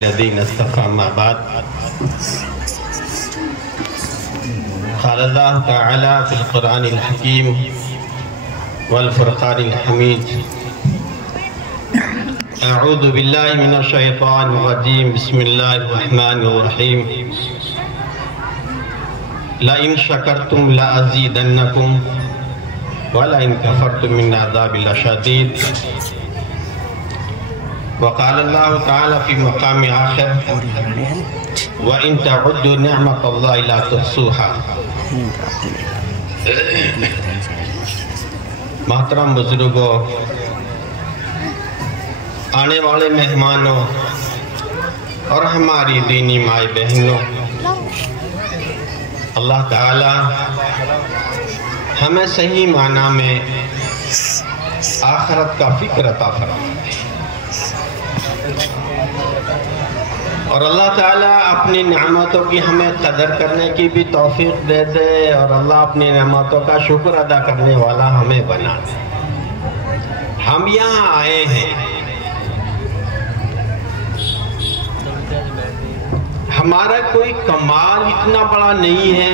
الذين اصطفى ما بعد قال الله تعالى في القرآن الحكيم والفرقان الحميد أعوذ بالله من الشيطان الرجيم بسم الله الرحمن الرحيم لئن شكرتم لأزيدنكم ولئن كفرتم من عذاب لشديد وقال الله تعالى في مقام آخر وإن تعدوا نعمة الله لا تحصوها. محترم بزرگوں، آنے والے مہمانوں اور ہماری دینی مائی بہنوں، اللہ تعالی ہمیں صحیح معنی میں آخرت کا فکر عطا فرمائے اور اللہ تعالیٰ اپنی نعمتوں کی ہمیں قدر کرنے کی بھی توفیق دے دے اور اللہ اپنی نعمتوں کا شکر ادا کرنے والا ہمیں بنا دے۔ ہم یہاں آئے ہیں، ہمارا کوئی کمال اتنا بڑا نہیں ہے،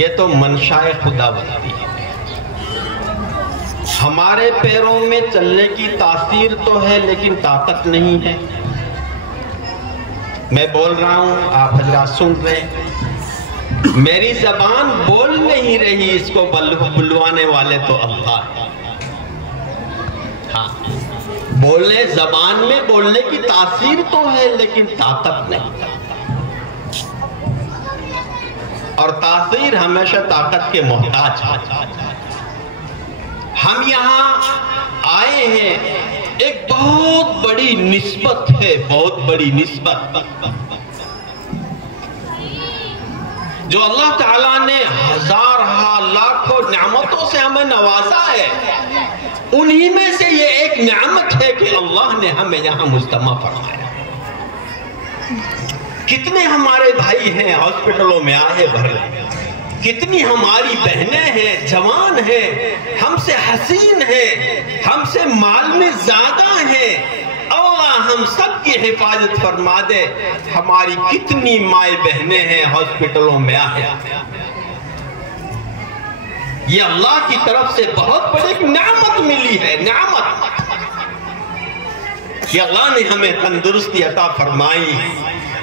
یہ تو منشاء خدا بنتی ہے۔ ہمارے پیروں میں چلنے کی تاثیر تو ہے لیکن طاقت نہیں ہے۔ میں بول رہا ہوں، آپ حضرات سن رہے ہیں، میری زبان بول نہیں رہی، اس کو بلوانے والے تو اللہ ہے۔ ہاں، بولنے زبان میں بولنے کی تاثیر تو ہے لیکن طاقت نہیں، اور تاثیر ہمیشہ طاقت کے محتاج ہے۔ ہم یہاں آئے ہیں، ایک بہت بڑی نسبت ہے، بہت بڑی نسبت جو اللہ تعالیٰ نے ہزارہ لاکھوں نعمتوں سے ہمیں نوازا ہے، انہی میں سے یہ ایک نعمت ہے کہ اللہ نے ہمیں یہاں مجتمع فرمایا۔ کتنے ہمارے بھائی ہیں ہاسپٹلوں میں آئے بھرے، کتنی ہماری بہنیں ہیں، جوان ہیں، ہم سے حسین ہیں، ہم سے مال میں زیادہ ہیں، اللہ ہم سب کی حفاظت فرما دے۔ ہماری کتنی مائیں بہنیں ہیں ہاسپٹلوں میں آئے، یہ اللہ کی طرف سے بہت بڑی ایک نعمت ملی ہے، نعمت کہ اللہ نے ہمیں تندرستی عطا فرمائی،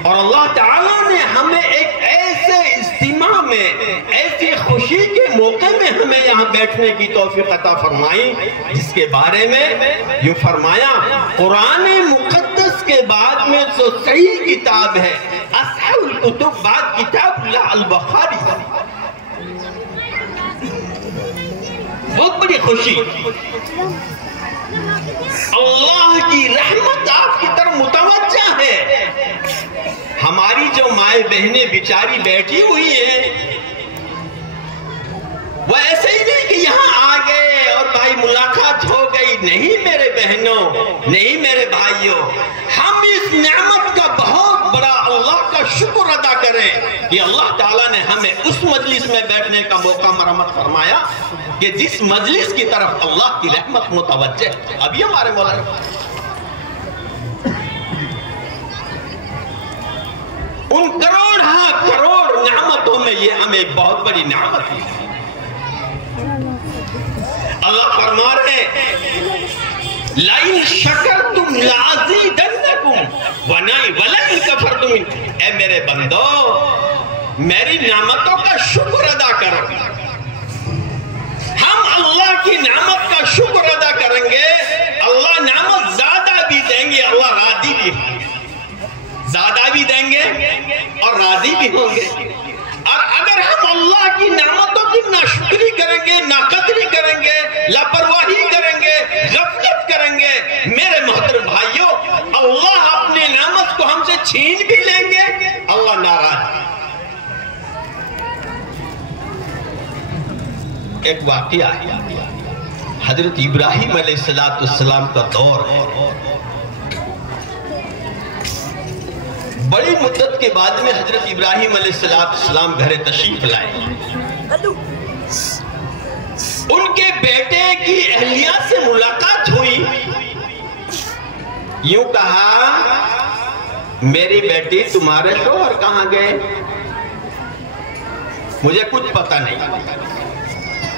اور اللہ تعالیٰ نے ہمیں ایک ایسے اجتماع میں، ایسی خوشی کے موقع میں ہمیں یہاں بیٹھنے کی توفیق عطا فرمائی، جس کے بارے میں یوں فرمایا، قرآن مقدس کے بعد میں جو صحیح کتاب ہے، اصحاب الکتب بعد کتاب اللہ البخاری، بہت بڑی خوشی۔ اللہ کی رحمت آپ کی طرف متوجہ ہے۔ ہماری جو مائیں بہنیں بیچاری بیٹھی ہوئی ہیں، وہ ایسے ہی نہیں کہ یہاں آ گئے اور بھائی ملاقات ہو گئی، نہیں میرے بہنوں، نہیں میرے بھائیوں، ہم اس نعمت کا بہت بڑا اللہ کا شکر ادا کریں کہ اللہ تعالیٰ نے ہمیں اس مجلس میں بیٹھنے کا موقع مرحمت فرمایا کہ جس مجلس کی طرف اللہ کی رحمت متوجہ ہے۔ ابھی ہمارے مولانا ان کروڑ نعمتوں میں یہ ہمیں ایک بہت بڑی نعمت ہے۔ اللہ فرما رہے ہیں لَإِن شَكَرْتُمْ لَأَزِيدَنَّكُمْ وَلَئِن كَفَرْتُمْ۔ اے میرے بندو، میری نعمتوں کا شکر ادا کرو۔ ہم اللہ کی نعمت کا شکر ادا کریں گے، اللہ نعمت زیادہ بھی دیں گے، اللہ راضی بھی ہوں گے، زیادہ بھی دیں گے اور راضی بھی ہوں گے۔ اور اگر ہم اللہ کی نعمتوں کی ناشکری کریں گے، ناقدری کریں گے، لاپرواہی کریں گے، غفلت کریں گے، میرے محترم بھائیوں، اللہ اپنی نعمت کو ہم سے چھین بھی لیں گے، اللہ ناراض ہے۔ ایک واقعہ ہے، حضرت ابراہیم علیہ السلام کا دور ہے۔ بڑی مدت کے بعد میں حضرت ابراہیم علیہ السلام گھر تشریف لائے، ان کے بیٹے کی اہلیہ سے ملاقات ہوئی، یوں کہا میری بیٹی تمہارے شوہر کہاں گئے؟ مجھے کچھ پتہ نہیں۔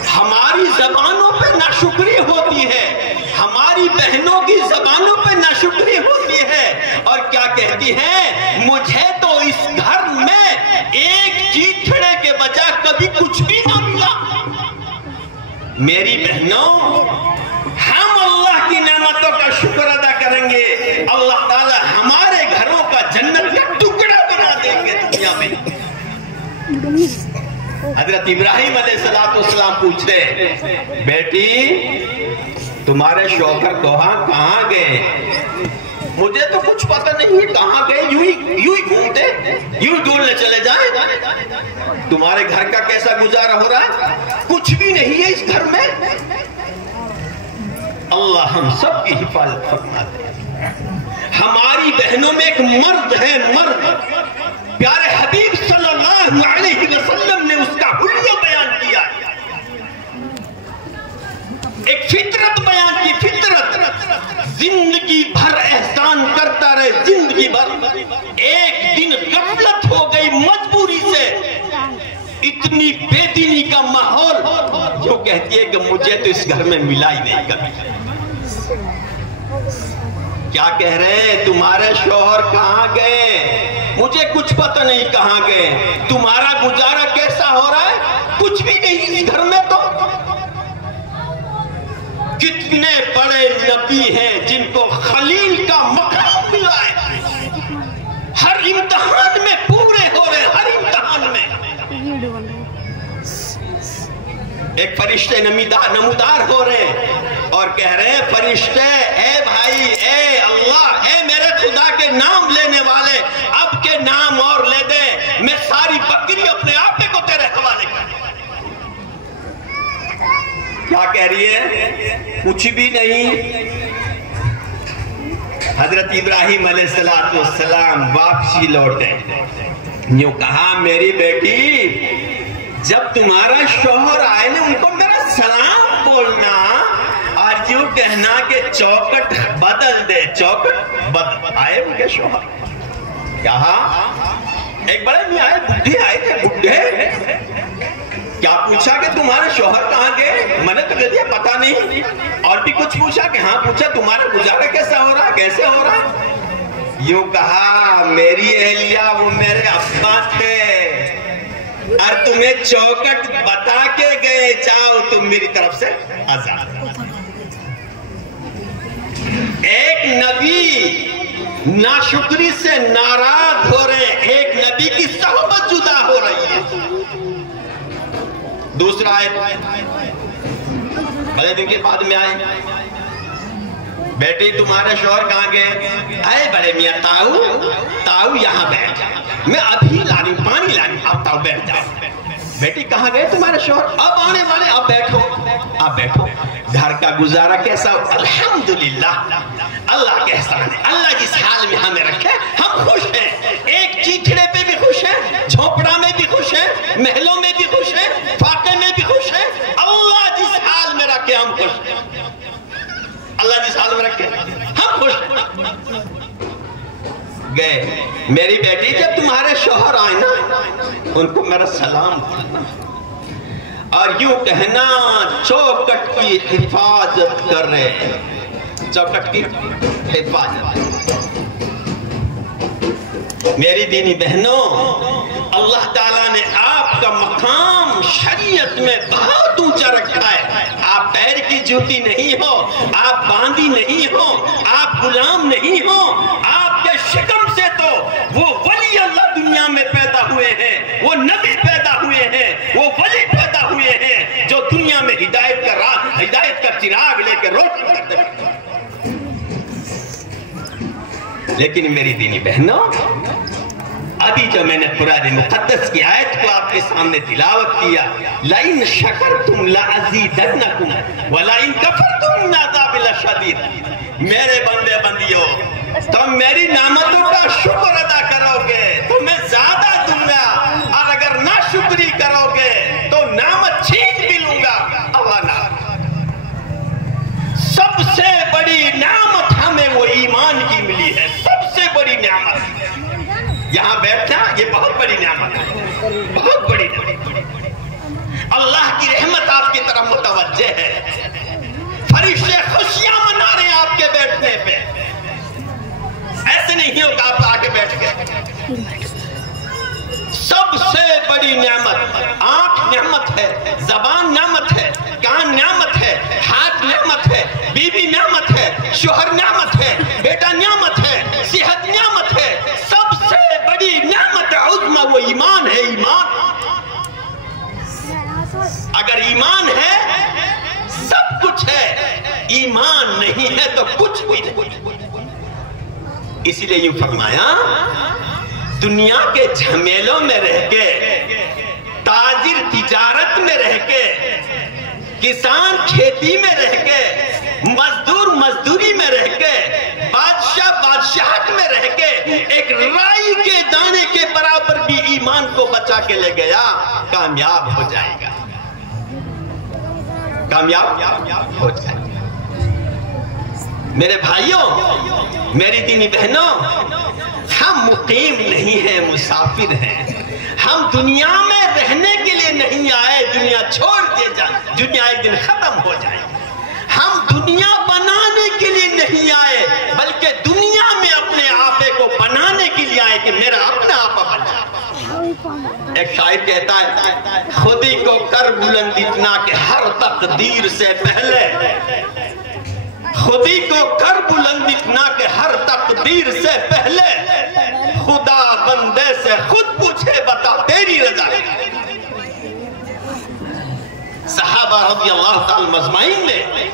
ہماری زبانوں پہ ناشکری ہوتی ہے، ہماری بہنوں کی زبانوں پہ ناشکری ہوتی ہے، اور کیا کہتی ہیں؟ مجھے تو اس گھر میں ایک چیتڑے کے بجائے کبھی کچھ بھی نہ ملا۔ میری بہنوں، ہم اللہ کی نعمتوں کا شکر ادا کریں گے، اللہ تعالی ہمارے گھروں کا جنت کا ٹکڑا بنا دیں گے دنیا میں۔ حضرت ابراہیم علیہ السلام پوچھ رہے بیٹی تمہارے شوہر کہاں گئے؟ مجھے تو کچھ پتہ نہیں کہاں گئے، یوں ہی گھومتے، یوں ہی ڈولنے چلے جائیں۔ تمہارے گھر کا کیسا گزارا ہو رہا ہے؟ کچھ بھی نہیں ہے اس گھر میں۔ اللہ ہم سب کی حفاظت فرما دے۔ ہماری بہنوں میں ایک مرد ہے، مرد، پیارے حبیب صلی اللہ علیہ وسلم نے اس کا حلیہ بیان کیا، ایک فطرت بیان کی، فطرت زندگی بھر احسان کرتا رہے، زندگی بھر، ایک دن غفلت ہو گئی مجبوری سے، اتنی بے دینی کا ماحول جو کہتی ہے کہ مجھے تو اس گھر میں ملا ہی نہیں کبھی۔ کیا کہہ رہے ہیں؟ تمہارے شوہر کہاں گئے؟ مجھے کچھ پتہ نہیں کہاں گئے۔ تمہارا گزارا کیسا ہو رہا ہے؟ کچھ بھی نہیں اس گھر میں۔ تو کتنے بڑے نبی ہیں جن کو خلیل کا مقام ملا ہے، ہر امتحان میں پورے ہو رہے، ہر امتحان میں۔ ایک فرشتے نمودار ہو رہے ہیں اور کہہ رہے ہیں فرشتے اے بھائی، اے اللہ، اے میرے خدا کے نام لینے والے، اب کے نام اور لے دے، میں ساری بکری اپنے آپے کو تیرے حوالے کر۔ کیا کہہ رہی ہے؟ کچھ بھی نہیں۔ حضرت ابراہیم علیہ السلام واپسی لوٹے، یوں کہا میری بیٹی جب تمہارا شوہر آئے نا ان کو میرا سلام بولنا، اور یوں کہنا کہ چوکٹ بدل دے، چوکٹ بدل۔ آئے ان کے شوہر، کہا ایک بڑے میں آئے، بڈھے آئے تھے، بڈھے، کیا پوچھا کہ تمہارے شوہر کہاں گئے؟ میں نے تو کہہ دیا پتہ نہیں۔ اور بھی کچھ پوچھا کہ ہاں پوچھا تمہارا گزارا کیسا ہو رہا، کیسے ہو رہا؟ یوں کہا میری اہلیہ وہ میرے ابا تھے، اور تمہیں چوکٹ بتا کے گئے، چاہو تم میری طرف سے آزاد۔ ایک نبی ناشکری سے ناراض ہو رہے ہیں، ایک نبی کی صحبت جدا ہو رہی ہے۔ دوسرا آیت بڑے دن کے بعد میں آئے، بیٹی تمہارے شوہر کہاں گئے؟ اے بڑے میاں تاؤ یہاں بیٹھ جا، میں ابھی لانی پانی لانی، اب تاؤ بیٹھ جاؤ۔ بیٹی کہاں گئے تمہارے شوہر؟ اب آنے والے، اب بیٹھو، اب بیٹھو۔ گھر کا گزارا کیسا؟ الحمدللہ، اللہ کے احسان ہے، اللہ جس حال میں ہمیں رکھے ہم خوش ہیں۔ ایک چیتڑے پہ بھی خوش ہیں، جھونپڑا میں بھی خوش ہیں، محلوں میں بھی خوش ہیں، فاقے میں بھی خوش ہیں۔ اللہ جس حال میں رکھے ہم خوش ہیں، اللہ جس حال میں رکھے ہم خوش ہیں۔ گئے میری بیٹی جب تمہارے شوہر آئے نا ان کو میرا سلام کرنا، اور یوں کہنا چوکٹ کی حفاظت کر رہے ہیں، چوکٹ کی حفاظت۔ میری دینی بہنوں، اللہ تعالیٰ نے آپ کا مقام شریعت میں بہت اونچا رکھا ہے۔ آپ پیر کی جوتی نہیں ہو، آپ باندھی نہیں ہو، آپ غلام نہیں ہو، آپ کے شکم سے تو وہ ولی اللہ دنیا میں پیدا ہوئے ہیں، وہ نبی پیدا ہوئے ہیں، وہ ولی پیدا ہوئے ہیں جو دنیا میں ہدایت کا راہ، ہدایت کا چراغ لے کے روشن کرتے ہیں۔ لیکن میری دینی بہنوں، ابھی جو میں نے قرآن مقدس کی آیت کو آپ کے سامنے تلاوت کیا، لَإِن شَكَرْتُمْ لَأَزِيدَنَّكُمْ وَلَإِن كَفَرْتُمْ إِنَّ عَذَابِي لَشَدِيدٌ۔ میرے بندے بندیوں، تم میری نعمتوں کا شکر ادا کرو گے تو میں زیادہ دوں گا، اور اگر نہ شکری کرو گے تو نعمت چھین بھی لوں گا۔ اللہ نعمت، سب سے بڑی نعمت ہمیں وہ ایمان کی ملی ہے، سب سے بڑی نعمت. یہاں بیٹھنا یہ بہت بڑی نعمت ہے، بہت بڑی نعمت. اللہ کی رحمت آپ کی طرف متوجہ ہے. فرشتے خوشیاں منا رہے ہیں آپ کے بیٹھنے پہ. ایسے نہیں ہو کہ آپ آگے بیٹھ گئے. سب سے بڑی نعمت آنکھ نعمت ہے، زبان نعمت ہے، کان نعمت ہے، ہاتھ نعمت ہے، بیوی نعمت ہے، شوہر نعمت ہے، بیٹا نعمت ہے، صحت نعمت ہے. سب سے بڑی نعمت عظمی وہ ایمان ہے. ایمان اگر ایمان ہے سب کچھ ہے، ایمان نہیں ہے تو کچھ بھی نہیں. اسی لیے یوں فرمایا دنیا کے جھمیلوں میں رہ کے، تاجر تجارت میں رہ کے، کسان کھیتی میں رہ کے، مزدور مزدوری میں رہ کے، بادشاہ بادشاہت میں رہ کے ایک رائی کے دانے کے برابر بھی ایمان کو بچا کے لے گیا، کامیاب ہو جائے گا. کامیاب ہو جائے گا. میرے بھائیوں، میری دینی بہنوں، ہم مقیم نہیں ہیں، مسافر ہیں. ہم دنیا میں رہنے کے لیے نہیں آئے، دنیا چھوڑ کے جائیں. دنیا ایک دن ختم ہو جائے. ہم دنیا بنانے کے لیے نہیں آئے بلکہ دنیا میں اپنے آپے کو بنانے کے لیے آئے کہ میرا اپنا آپا بن جائے. ایک شاعر کہتا ہے خودی کو کر بلند اتنا کہ ہر تقدیر سے پہلے، خودی کو کر بلند اتنا کہ ہر تقدیر سے پہلے خدا بندے سے خود پوچھے بتا تیری رضا. صحابہ رضی اللہ تعالی مجمعین نے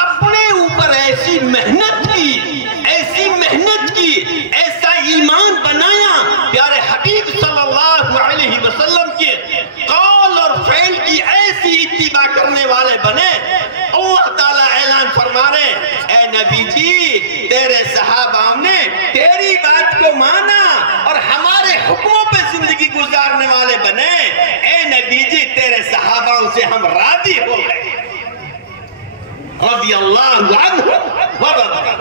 اپنے اوپر ایسی محنت کی، ایسی محنت کی، ایسا ایمان بنایا، پیارے حبیب صلی اللہ علیہ وسلم کے قول اور فعل کی ایسی اتباع کرنے والے بنے. اللہ تعالیٰ اعلان فرما رہے اے نبی جی تیرے صحابہ نے تیری بات کو مانا اور ہمارے حکموں پہ زندگی گزارنے والے بنے. اے نبی جی تیرے صحابہ سے ہم راضی ہو گئے. رضی اللہ عنہ ورضوا.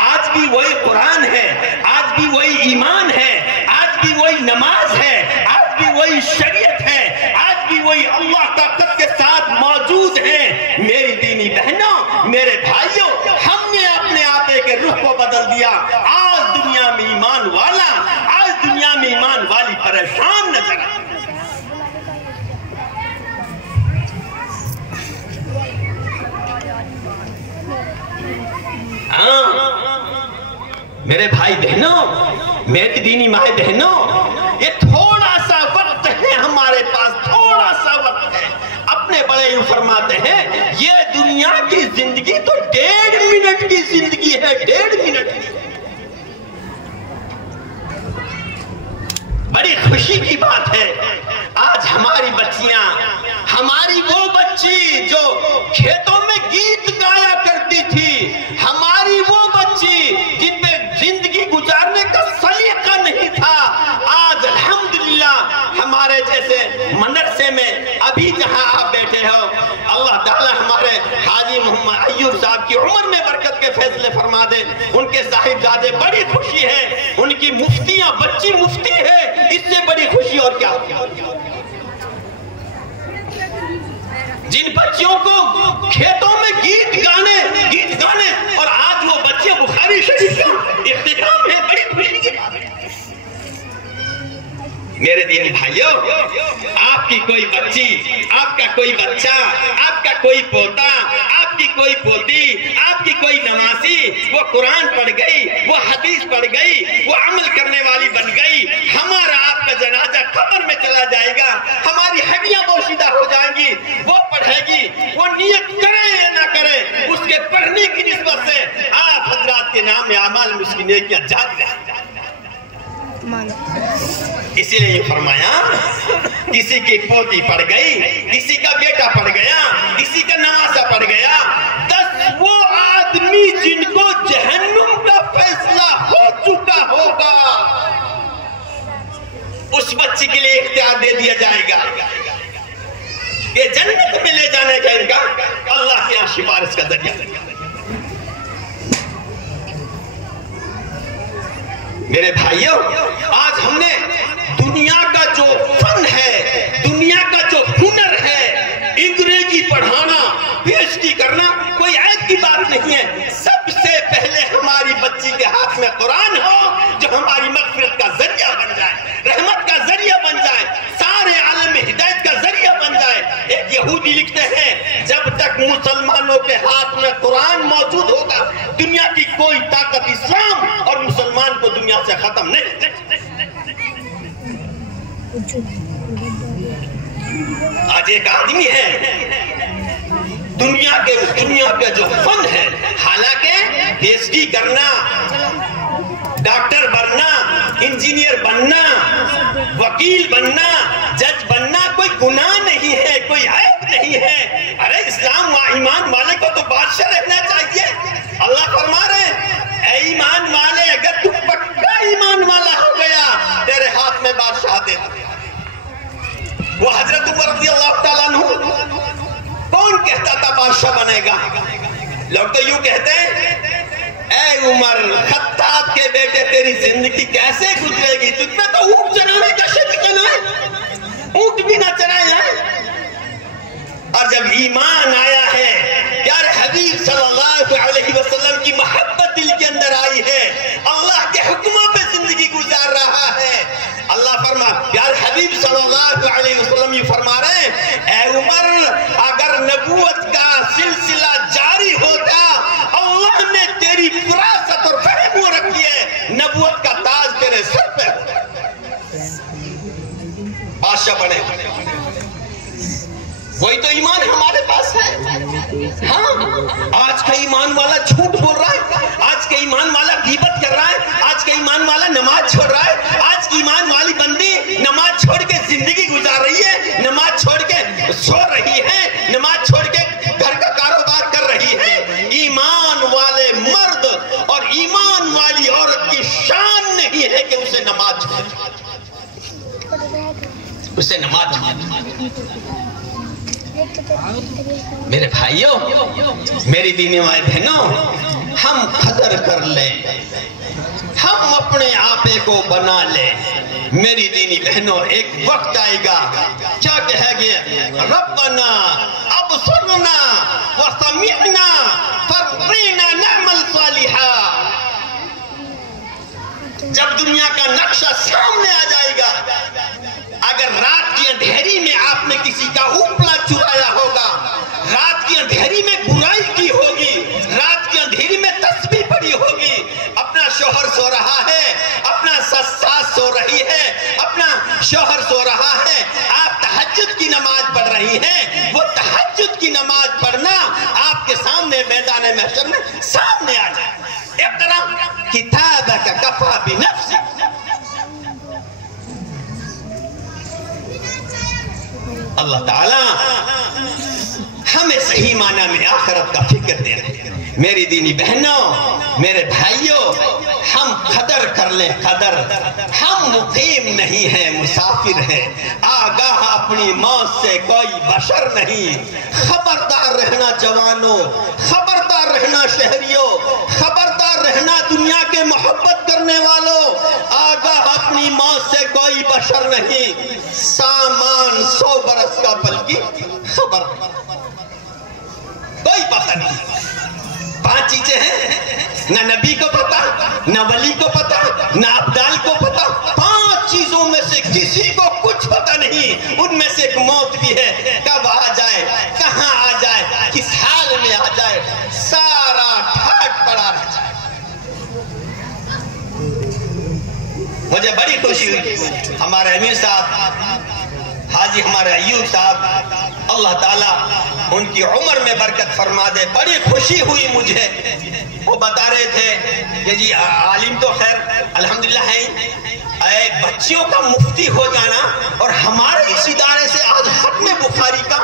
آج بھی وہی قرآن ہے، آج بھی وہی ایمان ہے، آج بھی وہی نماز ہے، آج بھی وہی شریعت ہے، آج بھی وہی اللہ طاقت کے ساتھ موجود ہے. میری دینی بہنوں، میرے بھائیوں، ہم نے اپنے آپے کے رخ کو بدل دیا. آج دنیا میں ایمان والا، آج دنیا میں ایمان والی پریشان نظر آتی. میرے بھائی بہنوں، میری دینی ماں بہنوں، یہ تھوڑا سا وقت ہے ہمارے پاس، تھوڑا سا وقت ہے. اپنے بڑے یوں فرماتے ہیں یہ دنیا کی زندگی تو 1.5 منٹ کی زندگی ہے، 1.5 منٹ کی. بڑی خوشی کی بات ہے آج ہماری بچیاں، ہماری وہ بچی جو کھیتوں میں گیت گایا کرتی تھی، ہماری وہ بچی جن پہ زندگی گزارنے کا سلیقہ نہیں تھا، آج الحمدللہ ہمارے جیسے مدرسے میں ابھی جہاں آپ بیٹھے ہو، اللہ تعالی ہمارے حاجی محمد ایوب صاحب کی عمر میں برکت کے فیصلے فرما دے. ان کے صاحبزادے، بڑی خوشی ہے. ان کی مفتیاں، بچی مفتی ہے، اس سے بڑی خوشی اور کیا. جن بچیوں کو کھیتوں میں گیت گانے اور آج وہ بچے بخاری شریف کا اختتام ہے، بڑی خوشی کی بات ہے. میرے دینی بھائیوں، آپ کی کوئی بچی، آپ کا کوئی بچہ، آپ کا کوئی پوتا، آپ کی کوئی پوتی، آپ کی کوئی نمازی، وہ قرآن پڑھ گئی، وہ حدیث پڑھ گئی، وہ عمل کرنے والی بن گئی، ہمارا آپ کا جنازہ قبر میں چلا جائے گا، ہماری ہڈیاں پوشیدہ ہو جائیں گی. وہ پڑھے گی، وہ نیت کرے یا نہ کرے، اس کے پڑھنے کی نسبت سے آپ حضرات کے نام میں اعمال میں اس کی نیکیاں جاری رہیں. اسی لیے یہ فرمایا کسی کی پوتی پڑ گئی، کسی کا بیٹا پڑ گیا، کسی کا نواسا پڑ گیا، 10 وہ آدمی جن کو جہنم کا فیصلہ ہو چکا ہوگا اس بچی کے لیے اختیار دے دیا جائے گا کہ جنت میں لے جانے کا ان کا اللہ کے یہاں سفارش کا ذریعہ. میرے بھائیوں، آج ہم نے دنیا کا جو فن ہے، دنیا کا جو ہنر ہے، انگریزی پڑھانا، پی ایچ ڈی کرنا کوئی عیب کی بات نہیں ہے۔ سب سے پہلے ہماری بچی کے ہاتھ میں قرآن ہو جو ہماری مغفرت کا ذریعہ بن جائے، رحمت کا ذریعہ بن جائے، سارے عالم میں ہدایت کا ذریعہ بن جائے۔ ایک یہودی لکھتے ہیں جب تک مسلمانوں کے ہاتھ میں قرآن موجود ہوگا دنیا کی کوئی طاقت اسلام اور مسلمان کو دنیا سے ختم نہیں۔ آج ایک آدمی ہے دنیا کا جو فن ہے، حالانکہ پی ایچ ڈی کرنا، ڈاکٹر بننا، انجینئر بننا، وکیل بننا، جج بننا کوئی گناہ نہیں ہے، کوئی عیب نہیں ہے۔ ارے اسلام و ایمان والے کو تو بادشاہ رہنا چاہیے۔ اللہ فرما رہے ہیں اے ایمان والے، اگر تو پکا ایمان والا ہو گیا تیرے ہاتھ میں بادشاہ دے دیا۔ وہ حضرت عمر رضی اللہ تعالیٰ عنہ کون کہتا تھا بادشاہ بنے گا؟ لوگ تو یوں کہتے ہیں اے عمر خطاب کے بیٹے تیری زندگی کیسے گزرے گی؟ تجھ میں تو اونٹ چرانے کا شک ہے، اونٹ بھی نہ چرائے ہیں۔ اور جب ایمان آیا ہے، پیارے حبیب صلی اللہ علیہ وسلم کی محبت دل کے اندر آئی ہے، اللہ کے حکموں پہ زندگی گزار رہا ہے۔ اللہ فرما پیارے حبیب صلی اللہ علیہ وسلم یہ فرما رہے ہیں اے عمر اگر نبوت کا سلسلہ جاری ہوتا، اللہ نے تیری فراست اور فہم رکھی ہے، نبوت کا تاج تیرے سر پہ بادشاہ بنے۔ وہی تو ایمان ہمارے پاس ہے۔ ہاں آج کا ایمان والا جھوٹ بول رہا ہے، آج کا ایمان والا غیبت کر رہا ہے، آج کا ایمان والا نماز چھوڑ رہا ہے، آج کی ایمان والی بندی نماز چھوڑ کے زندگی گزار رہی ہے، نماز چھوڑ کے سو رہی ہے، نماز چھوڑ کے گھر کا کاروبار کر رہی ہے۔ ایمان والے مرد اور ایمان والی عورت کی شان نہیں ہے کہ اسے نماز میرے بھائیوں، میری دینی مائیں بہنوں، ہم قدر کر لیں، ہم اپنے آپے کو بنا لیں۔ میری دینی بہنوں، ایک وقت آئے گا کیا کہے گے؟ ربنا ابصرنا وسمعنا فارضنا نعمل صالحا۔ جب دنیا کا نقشہ سامنے آ جائے گا، اگر رات کی اندھیری میں آپ نے کسی کا اوپلا چرایا ہوگا، رات کی اندھیری میں برائی کی ہوگی، رات کی اندھیری میں تسبیح پڑھی ہوگی، اپنا شوہر سو رہا ہے، اپنا ساس سو رہی ہے، اپنا شوہر سو رہا ہے، آپ تہجد کی نماز پڑھ رہی ہیں، وہ تہجد کی نماز پڑھنا آپ کے سامنے میدان محشر میں سامنے آ جائے۔ اقرا کتابک کفی بنفسک۔ اللہ تعالیٰ ہمیں صحیح معنی میں آخرت کا فکر دے رہے ہیں۔ میری دینی بہنوں، میرے بھائیوں، ہم قدر کر لیں، قدر۔ ہم مقیم نہیں ہیں، مسافر ہیں۔ آگاہ اپنی موت سے کوئی بشر نہیں۔ خبردار رہنا جوانوں، خبردار رہنا شہریوں، خبردار رہنا دنیا کے محبت کرنے والوں، آگاہ اپنی موت سے کوئی بشر نہیں۔ سامان 100 برس کا بلکہ خبر کوئی پتہ نہیں۔ 5 چیزیں ہیں، نہ نبی کو پتا، نہ ولی کو پتا، نہ ابدال کو پتا۔ 5 چیزوں میں سے کسی کو کچھ پتا نہیں۔ ان میں سے ایک موت بھی ہے، کب آ جائے، کہاں آ جائے، کس حال میں آ جائے، سارا ٹھاٹ پڑا رہ جائے۔ مجھے بڑی خوشی ہوئی، ہمارے امیر صاحب حاجی ہمارے ایوب صاحب، اللہ تعالیٰ ان کی عمر میں برکت فرما دے، بڑی خوشی ہوئی مجھے۔ وہ بتا رہے تھے کہ جی عالم تو خیر الحمدللہ ہیں، بچیوں کا مفتی ہو جانا اور ہمارے اس ادارے سے آج ختم بخاری کا